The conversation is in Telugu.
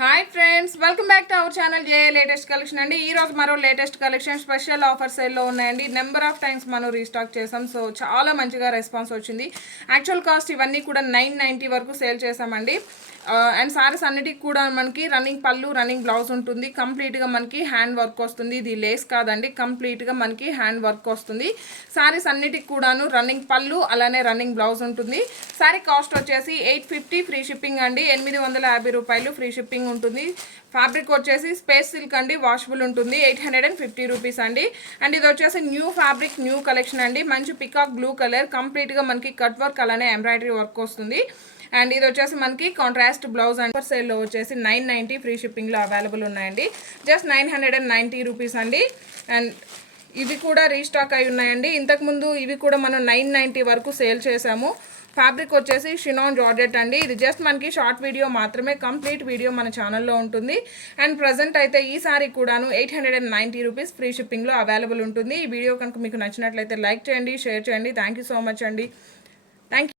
Hi friends, welcome back to our channel J latest collection అండి. ఈ రోజు మరో లేటెస్ట్ కలెక్షన్ స్పెషల్ ఆఫర్ సేల్లో ఉన్నాయండి. నెంబర్ ఆఫ్ టైమ్స్ మనం రీస్టాక్ చేసాం. సో చాలా మంచిగా రెస్పాన్స్ వచ్చింది. యాక్చువల్ కాస్ట్ ఇవన్నీ కూడా 990 వరకు సేల్ చేసామండి. అండ్ సారీస్ అన్నిటికి కూడా మనకి రన్నింగ్ పళ్ళు, రన్నింగ్ బ్లౌజ్ ఉంటుంది. కంప్లీట్గా మనకి హ్యాండ్ వర్క్ వస్తుంది. ఇది లేస్ కాదండి, కంప్లీట్గా మనకి హ్యాండ్ వర్క్ వస్తుంది. సారీస్ అన్నిటికి కూడాను రన్నింగ్ పళ్ళు అలానే రన్నింగ్ బ్లౌజ్ ఉంటుంది. సారీ కాస్ట్ వచ్చేసి 850 ఫ్రీ షిప్పింగ్ అండి. 850 రూపాయలు ఫ్రీ షిప్పింగ్ ఉంటుంది. ఫ్యాబ్రిక్ వచ్చేసి స్పేస్ సిల్క్ అండి, వాషబుల్ ఉంటుంది. 850 రూపీస్ అండి. అండ్ ఇది వచ్చేసి న్యూ ఫ్యాబ్రిక్, న్యూ కలెక్షన్ అండి. మంచి పికాక్ బ్లూ కలర్, కంప్లీట్గా మనకి కట్ వర్క్ అలానే ఎంబ్రాయిడరీ వర్క్ వస్తుంది. అండ్ ఇది వచ్చేసి మనకి కాంట్రాస్ట్ బ్లౌజ్ అండ్ సేల్లో వచ్చేసి 990 ఫ్రీ షిప్పింగ్లో అవైలబుల్ ఉన్నాయండి. జస్ట్ 990 రూపీస్ అండి. అండ్ ఇవి కూడా రీస్టాక్ అయి ఉన్నాయండి. ఇంతకుముందు ఇవి కూడా మనం 990 వరకు సేల్ చేసాము. ఫ్యాబ్రిక్ వచ్చేసి షినాన్ జార్జెట్ అండి. ఇది జస్ట్ మనకి షార్ట్ వీడియో మాత్రమే, కంప్లీట్ వీడియో మన ఛానల్లో ఉంటుంది. అండ్ ప్రజెంట్ అయితే ఈ సారీ కూడాను 890 రూపీస్ ఫ్రీ షిప్పింగ్లో అవైలబుల్ ఉంటుంది. ఈ వీడియో కనుక మీకు నచ్చినట్లయితే లైక్ చేయండి, షేర్ చేయండి. థ్యాంక్ యూ సో మచ్ అండి. Thank you.